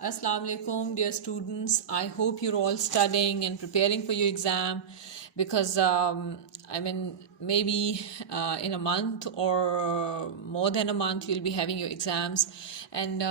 Assalamu alaikum, dear students. I hope you're all studying and preparing for your exam because maybe in a month or more than a month, you'll be having your exams. And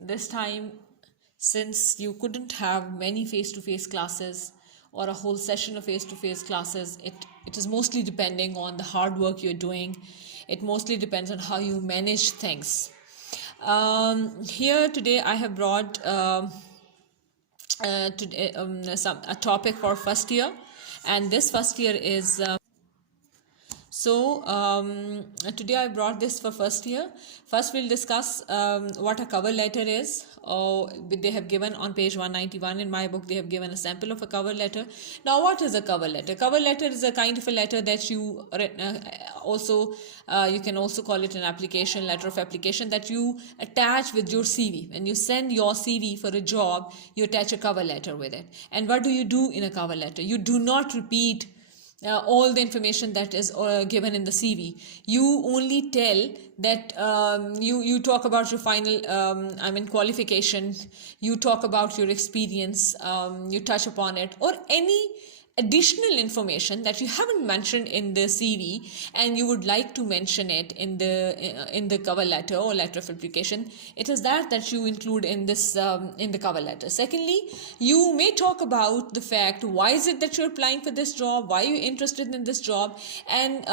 this time, since you couldn't have many face-to-face classes or a whole session of face-to-face classes, it is mostly depending on the hard work you're doing. It mostly depends on how you manage things. Here today I have brought today a topic for first year, and this first year is today I brought this for first year. First, we'll discuss what a cover letter is. They have given on page 191 in my book, they have given a sample of a cover letter. Now, what is a cover letter? Cover letter is a kind of a letter that you you can also call it an application, letter of application, that you attach with your CV. When you send your CV for a job, you attach a cover letter with it. And what do you do in a cover letter? You do not repeat all the information that is given in the CV. You only tell that you talk about your final qualification, you talk about your experience, you touch upon it, or any additional information that you haven't mentioned in the CV and you would like to mention it in the cover letter or letter of application. It is that you include in this in the cover letter. Secondly, you may talk about the fact, why is it that you're applying for this job, why are you interested in this job, and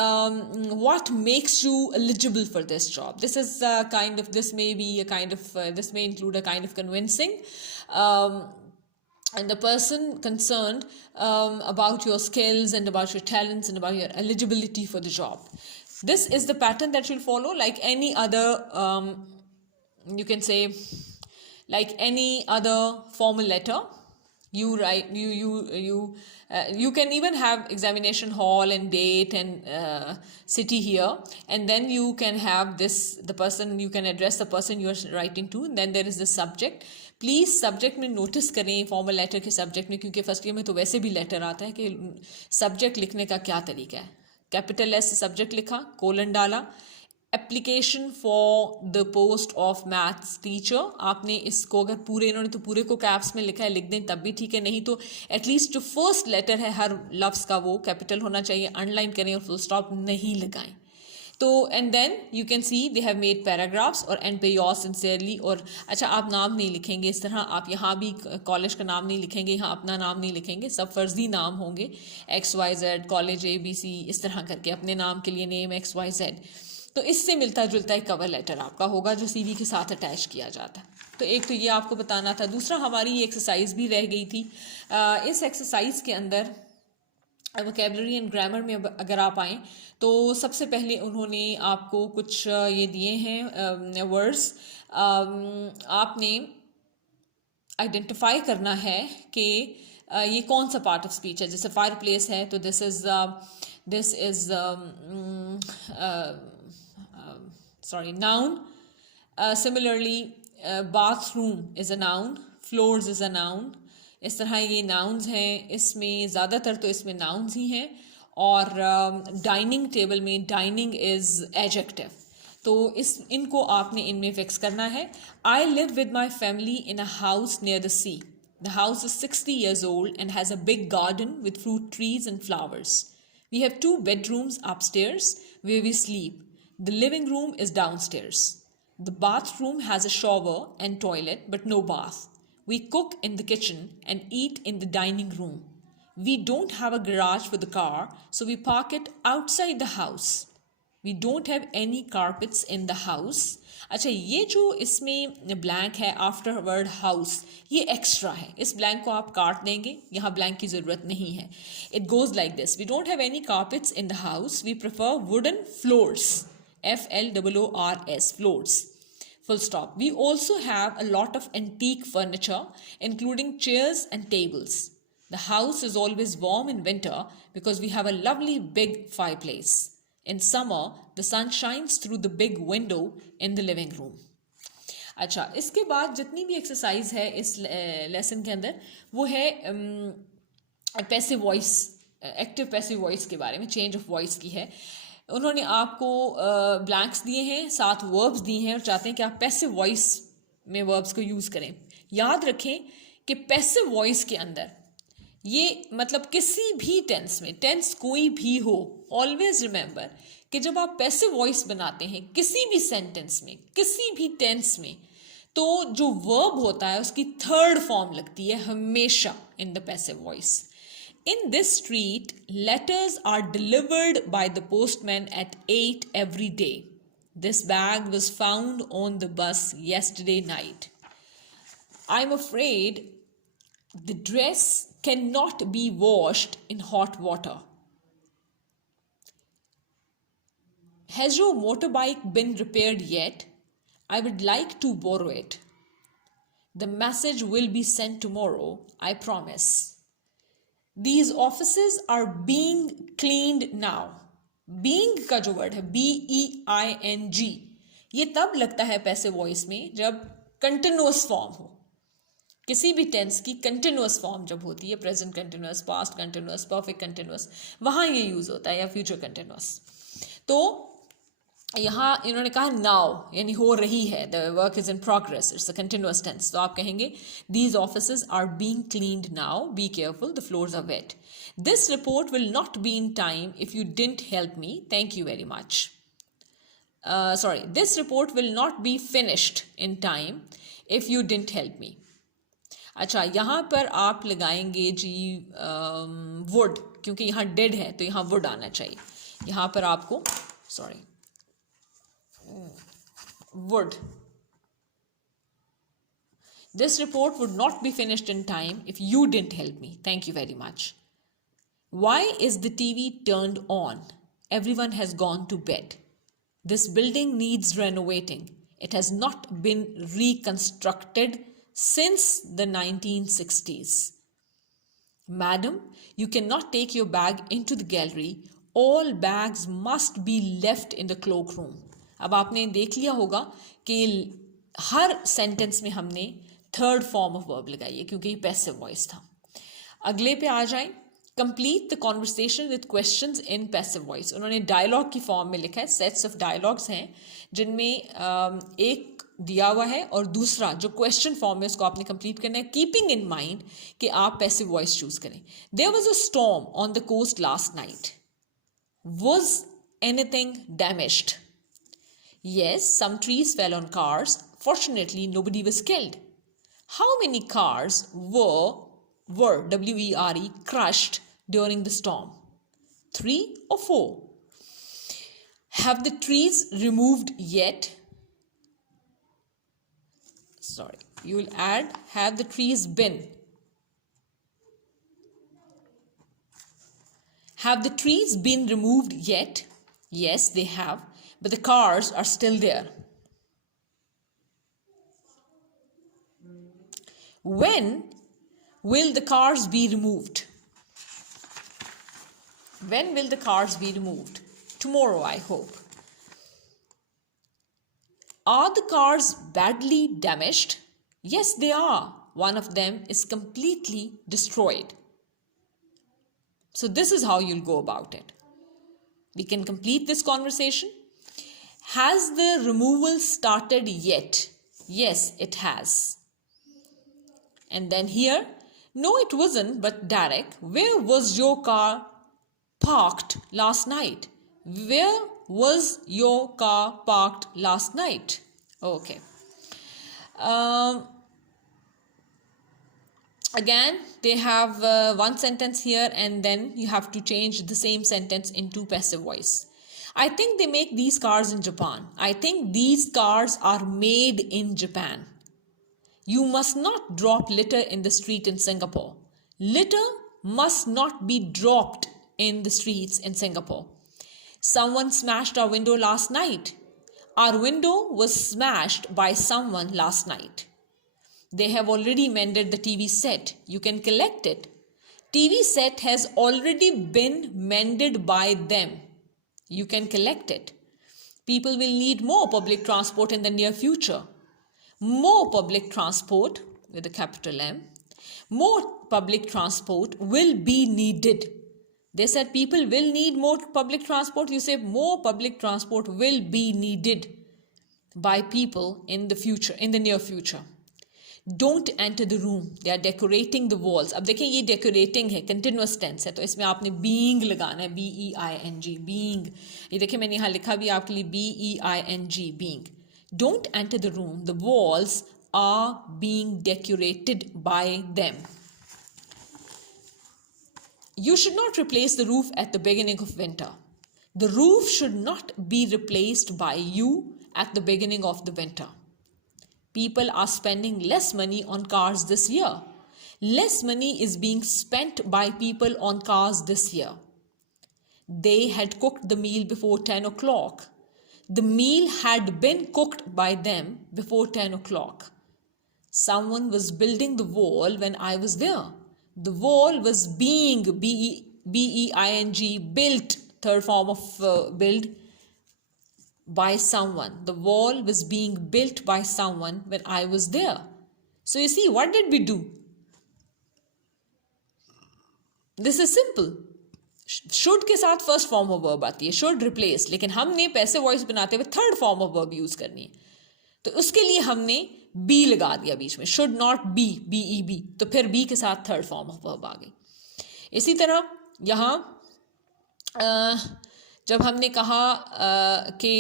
what makes you eligible for this job. This is this may include a kind of convincing and the person concerned about your skills and about your talents and about your eligibility for the job. This is the pattern that you'll follow, like any other you can say like any other formal letter. You write, you can even have examination hall and date and city here, and then you can have the person, you can address the person you are writing to. And then there is the subject. Please subject में notice करें formal letter के subject में, क्योंकि first year में तो वैसे भी letter आता है कि सब्जेक्ट लिखने का क्या तरीका है. कैपिटल एस सब्जेक्ट लिखा, कोलन डाला. Application for the post of maths teacher, आपने इसको अगर पूरे, इन्होंने तो पूरे को कैप्स में लिखा है, लिख दें तब भी ठीक है, नहीं तो एटलीस्ट जो फर्स्ट लेटर है हर लफ्ज़ का वो कैपिटल होना चाहिए. अंडरलाइन करें और फुल स्टॉप नहीं लगाएं. तो and then you can see they have made paragraphs और एंड पे योर्स सिंसियरली. और अच्छा, आप नाम नहीं लिखेंगे इस तरह, आप यहाँ भी कॉलेज का नाम नहीं लिखेंगे, यहाँ अपना नाम नहीं लिखेंगे, सब फर्जी नाम होंगे, XYZ कॉलेज ABC, इस तरह करके अपने नाम के लिए नेम XYZ. तो इससे मिलता जुलता एक कवर लेटर आपका होगा जो CV के साथ अटैच किया जाता है. तो एक तो ये आपको बताना था. दूसरा, हमारी ये एक्सरसाइज भी रह गई थी. इस एक्सरसाइज के अंदर वोकेबलरी एंड ग्रामर में अगर आप आएँ तो सबसे पहले उन्होंने आपको कुछ ये दिए हैं वर्ड्स. आपने आइडेंटिफाई करना है कि ये कौन सा पार्ट ऑफ स्पीच है. जैसे फायर प्लेस है तो this is noun. Similarly bathroom is a noun, floors is a noun. इस तरह ये नाउन्स हैं. इसमें ज़्यादातर तो इसमें नाउन्स ही हैं. और डाइनिंग टेबल में डाइनिंग इज़ एडजेक्टिव. तो इनको आपने इनमें फिक्स करना है. I live with my family in a house near the sea. The house is 60 years old and has a big garden with fruit trees and flowers. We have 2 bedrooms upstairs where we sleep. The living room is downstairs. The bathroom has a shower and toilet but no bath. We cook in the kitchen and eat in the dining room. We don't have a garage for the car, so we park it outside the house. We don't have any carpets in the house. अच्छा, ये जो इसमें blank है after word house, ये extra है. इस blank को आप काट देंगे, यहाँ ब्लैंक की ज़रूरत नहीं है. It goes like this. We don't have any carpets in the house. We prefer wooden floors. FLOORS, floors. Full stop. We also have a lot of antique furniture, including chairs and tables. The house is always warm in winter because we have a lovely big fireplace. In summer, the sun shines through the big window in the living room. अच्छा, इसके बाद जितनी भी exercise है इस lesson के अंदर वो है passive voice, active passive voice के बारे में, चेंज ऑफ वॉइस की है. उन्होंने आपको ब्लैंक्स दिए हैं, 7 वर्ब्स दिए हैं और चाहते हैं कि आप पैसिव वॉइस में वर्ब्स को यूज़ करें। याद रखें कि पैसिव वॉइस के अंदर ये मतलब किसी भी टेंस में, टेंस कोई भी हो, ऑलवेज रिमेंबर कि जब आप पैसिव वॉइस बनाते हैं किसी भी सेंटेंस में, किसी भी टेंस में, तो जो वर्ब होता है उसकी थर्ड फॉर्म लगती है हमेशा in the passive voice. In this street, letters are delivered by the postman at 8 every day. This bag was found on the bus yesterday night. I'm afraid the dress cannot be washed in hot water. Has your motorbike been repaired yet? I would like to borrow it. The message will be sent tomorrow, I promise. These offices are being cleaned now. Being का जो word है BEING, ये तब लगता है passive voice में जब continuous form हो। किसी भी टेंस की कंटिन्यूअस फॉर्म जब होती है, present continuous, past continuous, perfect continuous, वहाँ ये यूज होता है, या फ्यूचर कंटिन्यूअस। तो यहाँ इन्होंने कहा नाउ, यानी हो रही है, the work is in progress, it's a continuous tense. तो आप कहेंगे these offices are being cleaned now, be careful, the floors are wet. This report will not be in time if you didn't help me, thank you very much. Sorry, this report will not be finished in time if you didn't help me. अच्छा, यहाँ पर आप लगाएंगे जी would, क्योंकि यहाँ dead है तो यहाँ वुड आना चाहिए। यहाँ पर आपको sorry would. This report would not be finished in time if you didn't help me. Thank you very much. Why is the TV turned on? Everyone has gone to bed. This building needs renovating. It has not been reconstructed since the 1960s. Madam, you cannot take your bag into the gallery. All bags must be left in the cloakroom. अब आपने देख लिया होगा कि हर sentence में हमने third form of verb लगाई है क्योंकि ये पैसिव वॉइस था। अगले पे आ जाएं, complete the conversation with questions in passive voice. उन्होंने डायलॉग की फॉर्म में लिखा है, सेट्स ऑफ डायलॉग्स हैं जिनमें एक दिया हुआ है और दूसरा जो क्वेश्चन फॉर्म है उसको आपने कंप्लीट करना है, कीपिंग इन माइंड कि आप पैसिव वॉइस चूज करें। There was a storm on the coast last night. Was anything damaged? Yes, some trees fell on cars. Fortunately, nobody was killed. How many cars were W-E-R-E, crushed during the storm? 3 or 4? Have the trees removed yet? Sorry, you will add, have the trees been? Have the trees been removed yet? Yes, they have. But the cars are still there. When will the cars be removed? When will the cars be removed? Tomorrow, I hope. Are the cars badly damaged? Yes, they are. One of them is completely destroyed. So this is how you'll go about it. We can complete this conversation. Has the removal started yet? Yes, it has. And then here, no, it wasn't, but Derek, where was your car parked last night? Where was your car parked last night? Okay. Again, they have one sentence here and then you have to change the same sentence into passive voice. I think they make these cars in Japan. I think these cars are made in Japan. You must not drop litter in the street in Singapore. Litter must not be dropped in the streets in Singapore. Someone smashed our window last night. Our window was smashed by someone last night. They have already mended the TV set. You can collect it. TV set has already been mended by them. You can collect it. People will need more public transport in the near future. More public transport with a capital M. More public transport will be needed. They said people will need more public transport. You say more public transport will be needed. by people in the future, in the near future. Don't enter the room. They are decorating the walls. अब देखें ये decorating है, continuous tense है, तो इसमें आपने being लगाना है, B-E-I-N-G, being. ये देखें मैंने यहाँ लिखा भी आपके लिए B-E-I-N-G, being. Don't enter the room. The walls are being decorated by them. You should not replace the roof at the beginning of winter. The roof should not be replaced by you at the beginning of the winter. People are spending less money on cars this year. Less money is being spent by people on cars this year. They had cooked the meal before 10 o'clock. The meal had been cooked by them before 10 o'clock. Someone was building the wall when I was there. The wall was being, B-E-I-N-G, built, third form of build, by someone. The wall was being built by someone when I was there. So you see, what did we do? This is simple. Should के साथ first form of verb आती है, should replace, लेकिन हमने passive voice बनाते हुए third form of verb use करनी है, तो उसके लिए हमने be लगा दिया बीच में, should not be, B-E-B, तो फिर be के साथ third form of verb आ गई. इसी तरह यहाँ जब हमने कहा कि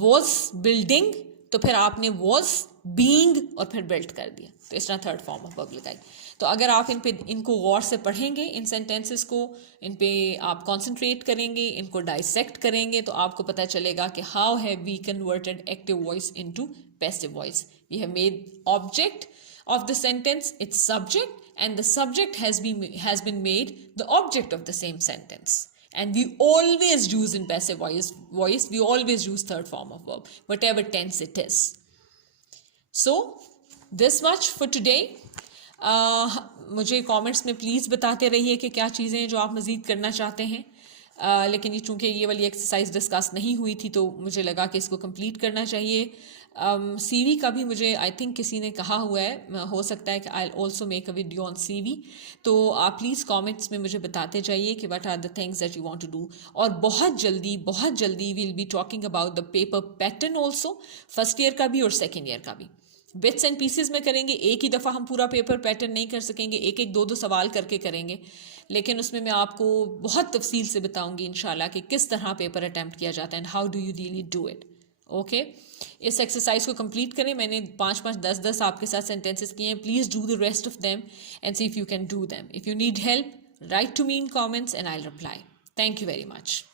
was building, तो फिर आपने was being और फिर built कर दिया, तो इस तरह थर्ड फॉर्म ऑफ वर्ब लगाई. तो अगर आप इनको गौर से पढ़ेंगे, इन सेंटेंसेस को, इन पे आप कॉन्सेंट्रेट करेंगे, इनको डाइसेक्ट करेंगे, तो आपको पता चलेगा कि how have we converted active voice into passive voice. We have made object of the sentence its subject, and the subject has been made the object of the same sentence. And we always use in passive voice, we always use third form of verb, whatever tense it is. So this much for today. मुझे comments में please बताते रहिए कि क्या चीज़ें हैं जो आप मज़ीद करना चाहते हैं. लेकिन ये चूँकि ये वाली एक्सरसाइज डिस्कस नहीं हुई थी, तो मुझे लगा कि इसको कंप्लीट करना चाहिए. सीवी का भी मुझे आई थिंक किसी ने कहा हुआ है, हो सकता है कि I also make a video on CV. तो आप प्लीज़ कमेंट्स में मुझे बताते जाइए कि what are the things that you want to do. और बहुत जल्दी we'll be talking about the paper pattern also, first year का भी और सेकेंड ईयर का भी. बिट्स एंड पीसेस में करेंगे, एक ही दफ़ा हम पूरा पेपर पैटर्न नहीं कर सकेंगे, एक एक दो सवाल करके करेंगे, लेकिन उसमें मैं आपको बहुत तफसील से बताऊंगी इंशाल्लाह कि किस तरह पेपर अटैम्प्ट किया जाता है and how do you really do it. Okay, इस एक्सरसाइज को कंप्लीट करें. मैंने 5-5, 10-10 आपके साथ सेंटेंसेस किए हैं. Please do the rest of them and see if you can do them. If you need help, write to me in comments and I will reply. Thank you very much.